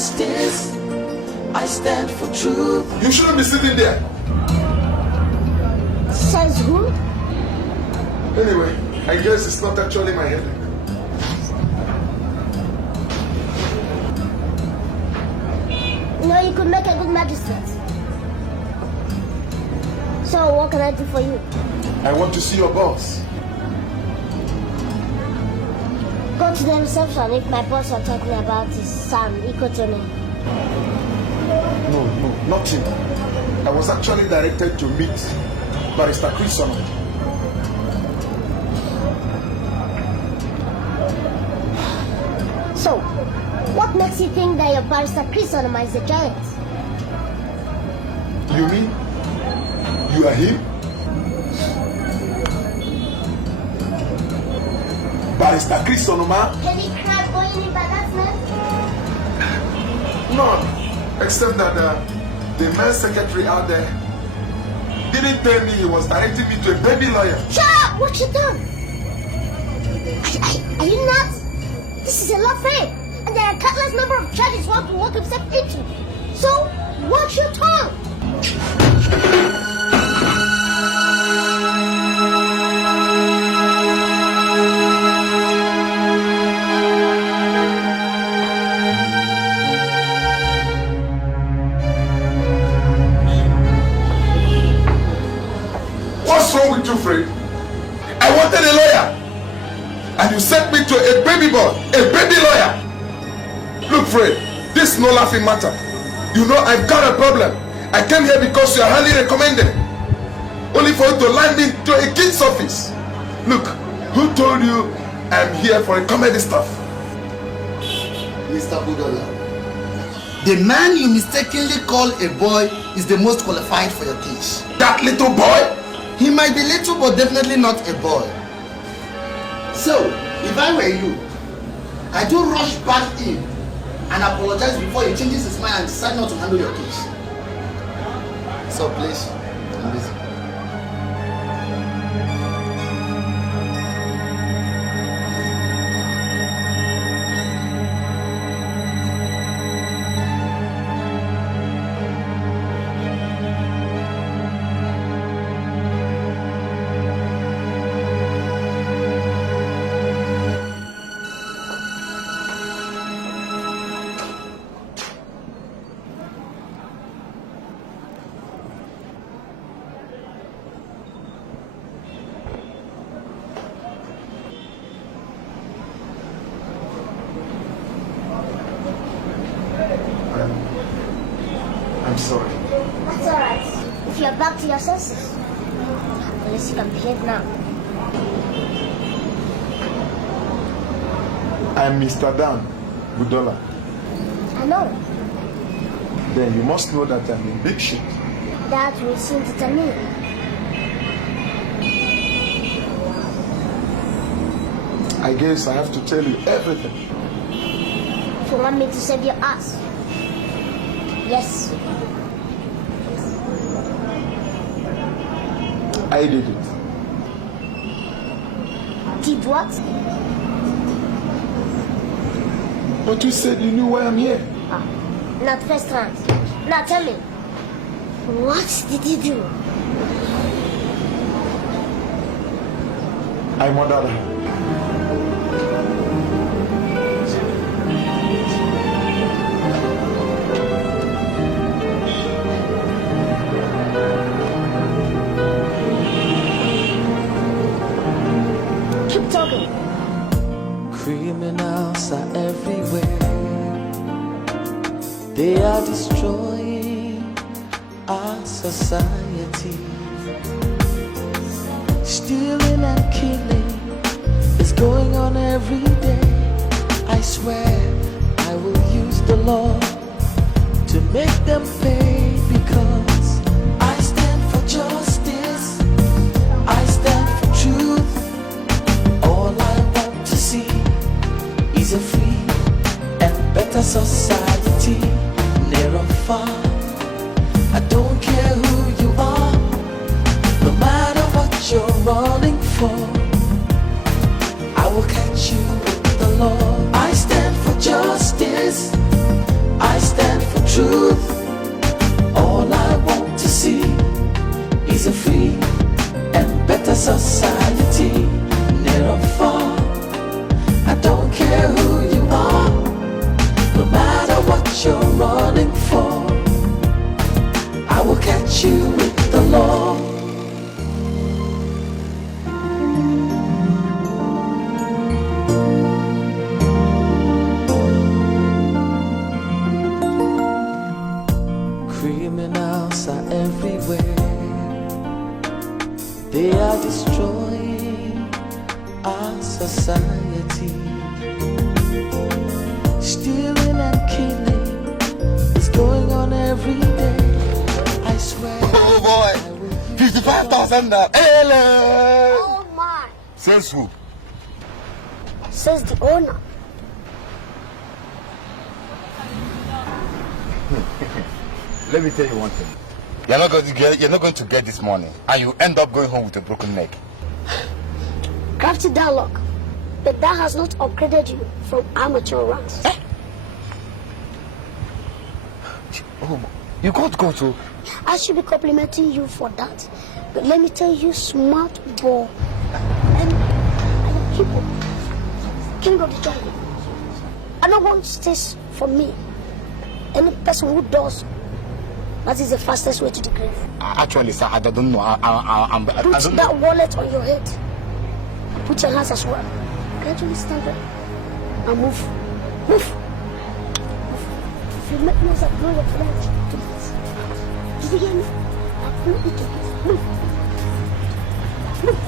justice. I stand for truth. You shouldn't be sitting there. Says who? Anyway, I guess it's not actually my headache. No, you could make a good magistrate. So what can I do for you? I want to see your boss. Go to the reception. If my boss you're talking about is Sam, equal to me. No, not him. I was actually directed to meet Barrister Chris Solomon. So, what makes you think that your Barrister Chris Solomon is a giant? You mean you are him? Barrister Chris Solomon? Any crime going in by that man? None, except that the man's secretary out there didn't tell me he was directing me to a baby lawyer. Shut up! What you done? Are you nuts? This is a law firm, and there are countless number of charges one can work himself into. So, watch your tongue! What's wrong with you, Fred? I wanted a lawyer, and you sent me to a baby boy, a baby lawyer. Look, Fred, this is no laughing matter. You know I've got a problem. I came here because you are highly recommended, only for you to land into a kid's office. Look, who told you I'm here for a comedy stuff? Mr. Budola, the man you mistakenly call a boy is the most qualified for your case. That little boy? He might be little, but definitely not a boy. So, if I were you, I do rush back in and apologize before he changes his mind and decides not to handle your case. So please, I'm busy. I'm sorry. That's alright. If you're back to your senses, at least you can behave now. I'm Mr. Dan Budola. I know. Then you must know that I'm in big shit. That will soon determine. I guess I have to tell you everything. If you want me to save your ass. Yes. I did it. Did what? But you said you knew why I'm here. Ah, not first round. Now tell me, what did you do? I murdered her. Keep talking. Criminals are everywhere. They are destroying our society. Stealing and killing is going on every day. I swear I will use the law to make them pay, because I stand for justice, I stand for truth. All I want to see is a free and better society, near or far. I don't care who you are, no matter what you're running for, I will catch you with the law. I stand for justice, I what you're running for. I will catch you with the law. Criminals are everywhere. They are destroying our society. Stealing and killing is going on every day. I swear. Oh boy, 55,000 now. Hello. Oh my. Says who? Says the owner. Let me tell you one thing. You're not going to get this money, and you end up going home with a broken neck. Crafty dialogue. But that has not upgraded you from amateur ranks. Oh, you got to go to. I should be complimenting you for that. But let me tell you, smart boy. And I am king of the jungle. And no one stays for me. Any person who does, that is the fastest way to the grave. Actually, sir, I don't know. Put that wallet on your head. Put your hands as well. Gradually stand up and move. Move. If you make noise, I'll blow your flesh to bits. Did you hear me? I'll blow you to bits. Move. Move.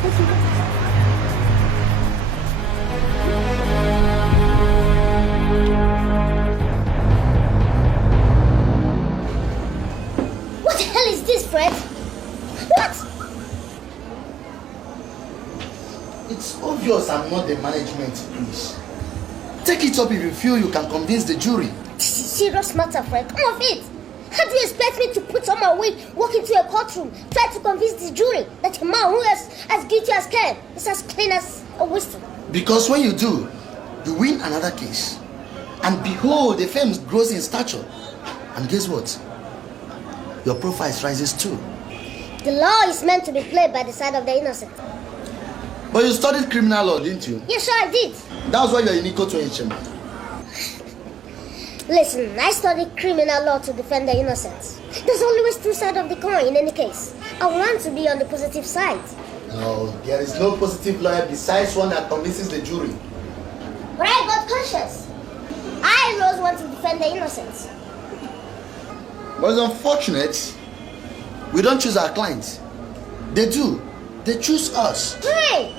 Thank you. What the hell is this, Fred? What? It's obvious I'm not the management, please. Take it up if you feel you can convince the jury. This is a serious matter, Fred. Come off it. How do you expect me to put on my wig, walk into a courtroom, try to convince the jury that a man who is as guilty as Ken is as clean as a whistle? Because when you do, you win another case. And behold, the fame grows in stature. And guess what? Your profile rises too. The law is meant to be played by the side of the innocent. But you studied criminal law, didn't you? Yes, sure I did. That was why you're in Iko to chamber. Listen, I studied criminal law to defend the innocent. There's always two sides of the coin in any case. I want to be on the positive side. No, there is no positive lawyer besides one that convinces the jury. But I got conscience. I always want to defend the innocent. But it's unfortunate, we don't choose our clients. They do. They choose us. Hey!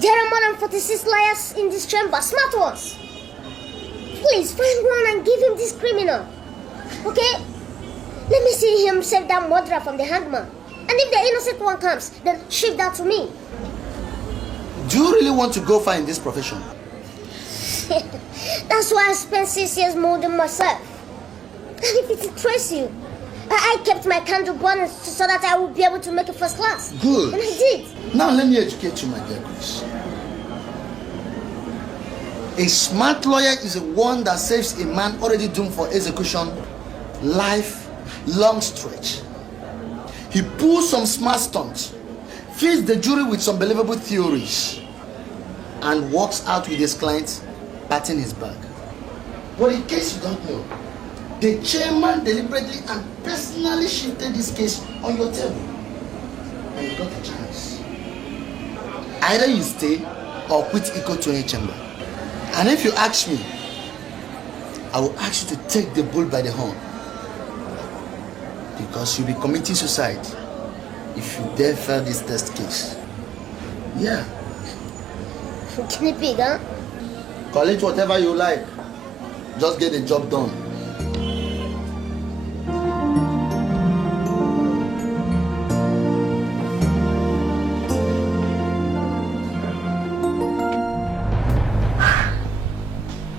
There are more than 46 lawyers in this chamber, smart ones. Please find one and give him this criminal. Okay? Let me see him save that murderer from the hangman. And if the innocent one comes, then shift that to me. Do you really want to go far in this profession? That's why I spent 6 years molding myself. And if it interests you, I kept my candle burning so that I would be able to make it first class. Good. And I did. Now let me educate you, my dear Chris. A smart lawyer is one that saves a man already doomed for execution life long stretch. He pulls some smart stunts, feeds the jury with some believable theories, and walks out with his client patting his back. But in case you don't know, the chairman deliberately and personally shifted this case on your table, and you got a chance. Either you stay or quit Iko to chamber. And if you ask me, I will ask you to take the bull by the horn, because you'll be committing suicide if you dare fail this test case. Yeah. Guinea pig, huh? Call it whatever you like. Just get the job done.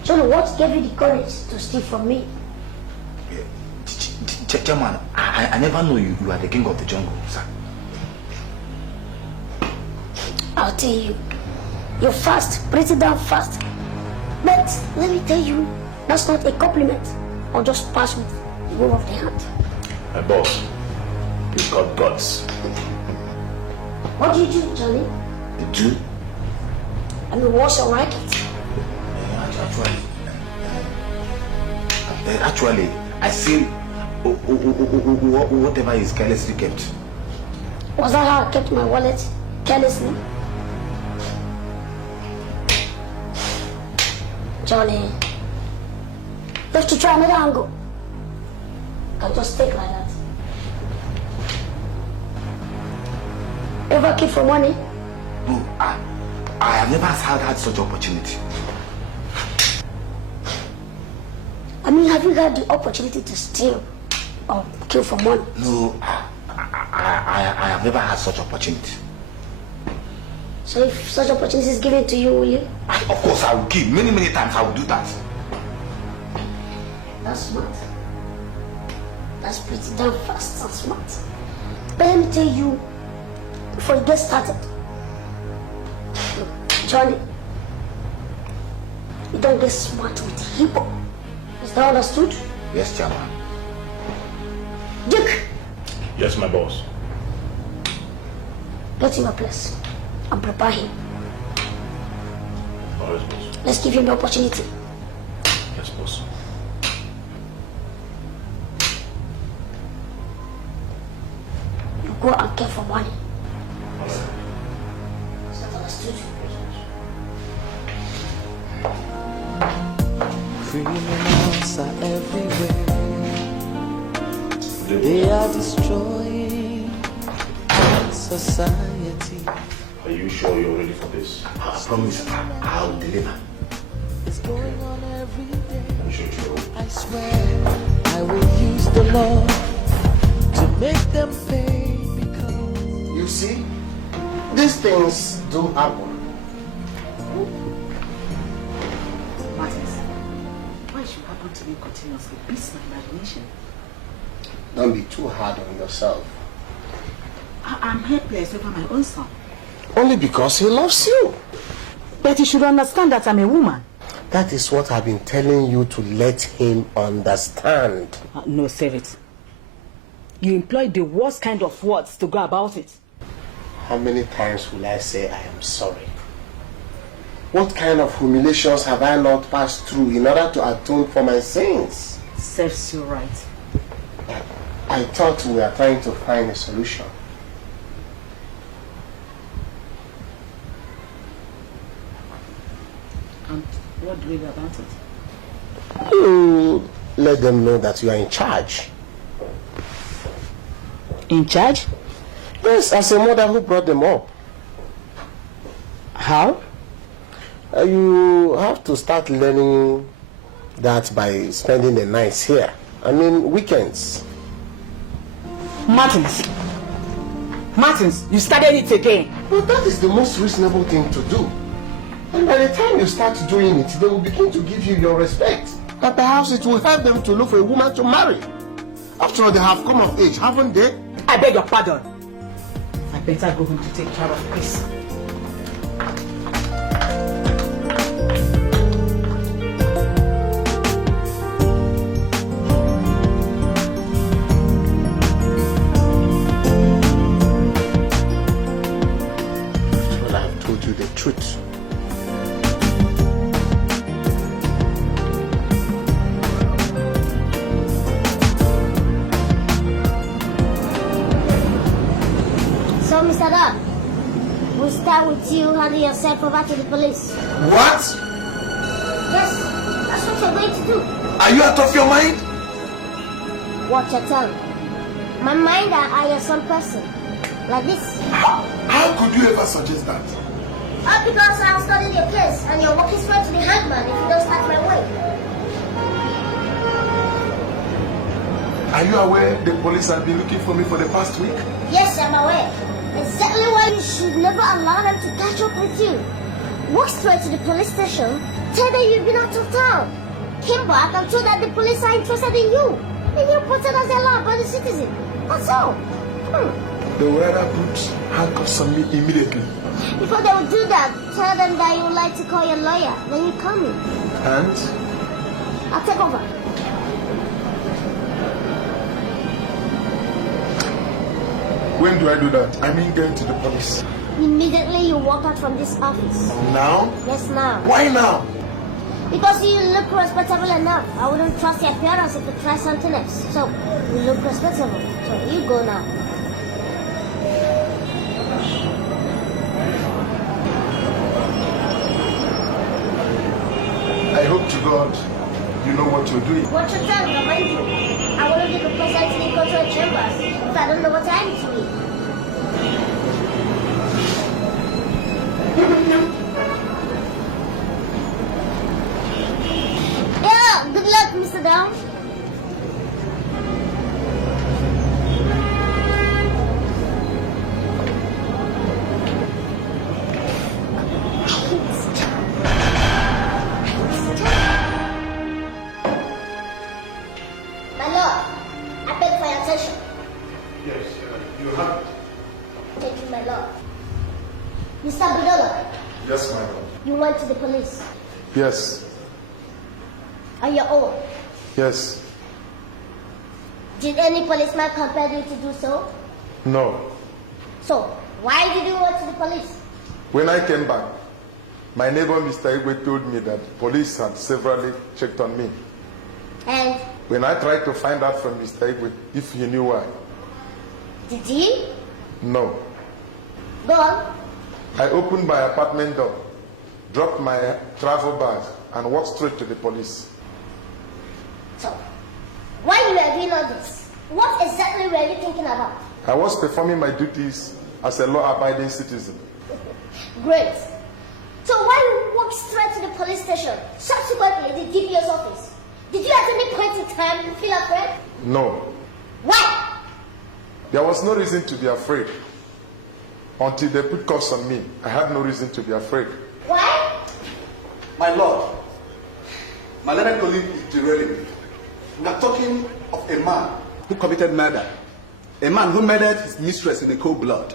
So what gave you the courage to steal from me? Chairman, I never knew you are the king of the jungle, sir. I'll tell you, you're fast, pretty damn fast. But let me tell you, that's not a compliment or just pass with the wave of the hand. My boss, you've got guts. What do you do, Johnny? The I mean, what's your racket? Actually, Actually, I see whatever is carelessly kept. Was that how I kept my wallet carelessly? Johnny, you have to try another angle. Can just take like that. Ever keep for money? No, I have never had such opportunity. I mean, have you had the opportunity to steal or kill for money? No, I have never had such opportunity. So if such opportunity is given to you, will you? Of course, I will kill. Many times I will do that. That's smart. That's pretty damn fast and smart. But let me tell you, before you get started, look, Johnny, you don't get smart with hip-hop. Is that understood? Yes, Chairman. Dick, Yes, my boss. get him a place and prepare him. Oh, yes, boss. Let's give him the opportunity. Yes, boss. You go and care for money. All right. Is that understood? Criminals are everywhere. They are destroying our society. Are you sure you're ready for this? I promise I'll deliver. It's going on every day. I'm sure you will. I swear I will use the law to make them pay because You see, these things do happen. Martins, why should happen to me continuously beats my imagination. Don't be too hard on yourself. I'm helpless over my own son. Only because he loves you. But you should understand that I'm a woman. That is what I've been telling you to let him understand. No, save it. You employ the worst kind of words to go about it. How many times will I say I am sorry? What kind of humiliations have I not passed through in order to atone for my sins? Serves you right. I thought we were trying to find a solution. And what do we do about it? You let them know that you are in charge. In charge? Yes, as a mother who brought them up. How? You have to start learning that by spending the nights here. I mean, weekends. Martins, you started it again. But that is the most reasonable thing to do. And by the time you start doing it, they will begin to give you your respect. And perhaps it will help them to look for a woman to marry. After all, they have come of age, haven't they? I beg your pardon. I better go home to take care of Chris. Well, I have told you the truth. So, Mr. Dog, we'll start with you handing yourself over to the police. What? Yes, that's what you're going to do. Are you out of your mind? Watch your tongue. My mind, I am some person. Like this. How could you ever suggest that? All because I'm studying your case and you're walking straight to the hangman if you don't start my way. Are you aware the police have been looking for me for the past week? Yes, I'm aware. Exactly why you should never allow them to catch up with you. Walk straight to the police station, tell them you've been out of town. Came back and told that the police are interested in you. And you're portrayed as a law-abiding citizen. That's all. They will rather put handcuffs on me immediately. Before they will do that, tell them that you would like to call your lawyer. Then you call me. And I'll take over. when do I do that? I mean going to the police. Immediately you walk out from this office. Now? Yes, now. Why now? Because you look respectable enough. I wouldn't trust your appearance if you try something else. So, you look respectable. So, you go now. I hope to God you know what you're doing. What you're trying to remind you? I wouldn't be the person to go to a chambers if I don't know what I'm doing. Yeah, good luck, Mr. Down. My lord, I beg for your attention. Yes, you have it. Thank you, my lord. Mr. Budola, Yes, my lord. you went to the police Yes, on your own. yes, Did any policeman compel you to do so? no. So, why did you go to the police? When I came back, my neighbor Mr. Igwe told me that police had severally checked on me. And When I tried to find out from Mr. Igwe if he knew why, did he? no. Go on. I opened my apartment door, dropped my travel bag, and walked straight to the police. So, while you were doing all this, what exactly were you thinking about? I was performing my duties as a law-abiding citizen. Great. So why you walked straight to the police station, subsequently the DPO's office? Did you at any point in time feel afraid? No, Why? there was no reason to be afraid. Until they put cuffs on me, I had no reason to be afraid. Why? My lord, my learned colleague is derailing me. We are talking of a man who committed murder. A man who murdered his mistress in a cold blood.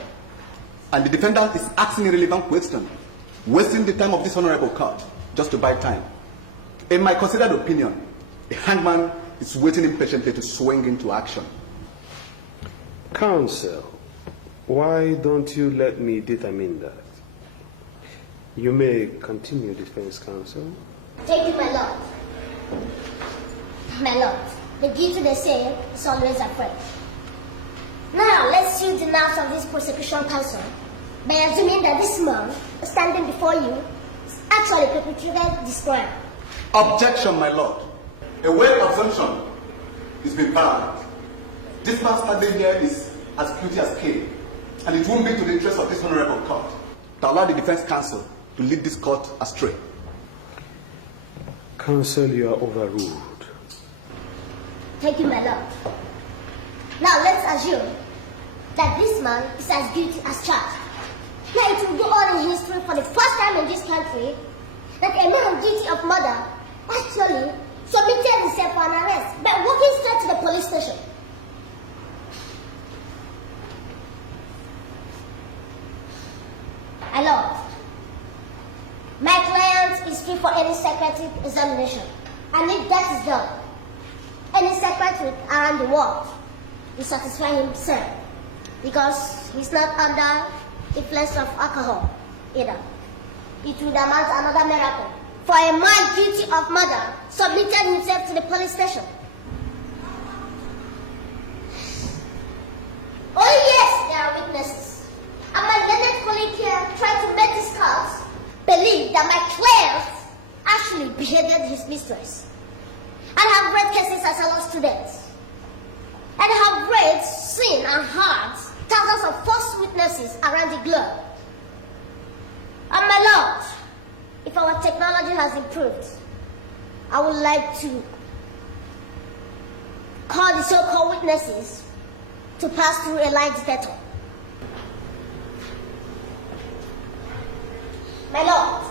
And the defendant is asking irrelevant questions, wasting the time of this honorable court just to buy time. In my considered opinion, a hangman is waiting impatiently to swing into action. Counsel, why don't you let me determine that? You may continue, defense counsel. Thank you, my lord. My lord, the guilty they say is always afraid. Now, let's see the nerves of this prosecution counsel by assuming that this man standing before you is actually perpetrated this crime. Objection, my lord. A weight assumption is being found. This man standing here is as guilty as Cain, and it won't be to the interest of this honorable court to allow the defense counsel to lead this court astray. Counsel, you are overruled. Thank you, my lord. Now, let's assume that this man is as guilty as charged. Now, it will go on in history for the first time in this country that a man guilty of murder actually submitted himself for an arrest by walking straight to the police station. My lord, my client is free for any psychiatric examination, and if that is done, any psychiatrist around the world will satisfy himself because he's not under influence of alcohol either. It would amount to another miracle for a man guilty of murder submitted himself to the police station. Oh yes, there are witnesses. And my learned colleague here tried to make this cause believe that my client actually beheaded his mistress. And have read cases as a law student. And have read, seen, and heard thousands of false witnesses around the globe. And my lord, if our technology has improved, I would like to call the so-called witnesses to pass through a lie detector. My lord,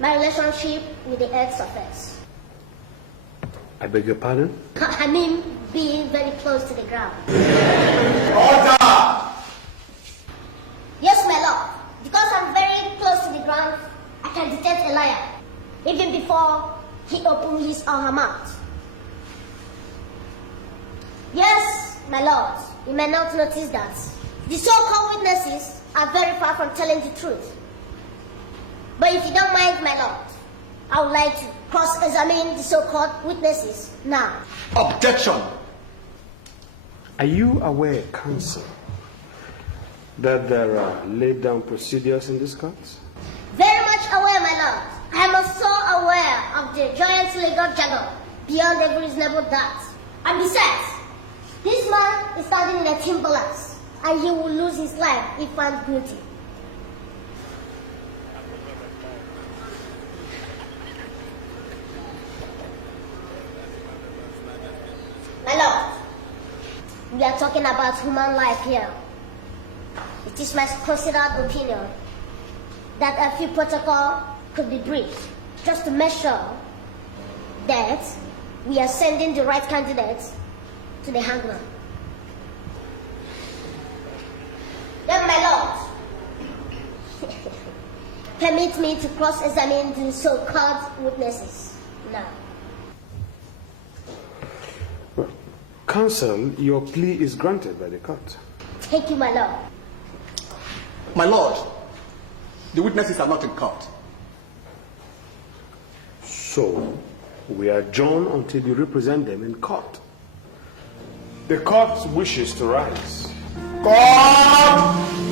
my relationship with the ex-offense. I beg your pardon? I mean, being very close to the ground. Order! Yes, my lord. Because I'm very close to the ground, I can detect a liar, even before he opens his or her mouth. Yes, my lord, you may not notice that. The so-called witnesses are very far from telling the truth. But if you don't mind, my lord, I would like to cross-examine the so-called witnesses now. Objection. Are you aware, counsel, that there are laid down procedures in this court? Very much aware, my lord. I am also aware of the giant legal jargon beyond every reasonable doubt. And besides, this man is standing in a timberlands, and he will lose his life if found guilty. My lord, we are talking about human life here. It is my considered opinion that a few protocol could be breached just to make sure that we are sending the right candidates to the hangman. Then, my lord, permit me to cross-examine the so-called witnesses now. Counsel, your plea is granted by the court. Thank you, my lord. My lord, the witnesses are not in court. So, we adjourn until you represent them in court. The court wishes to rise. God!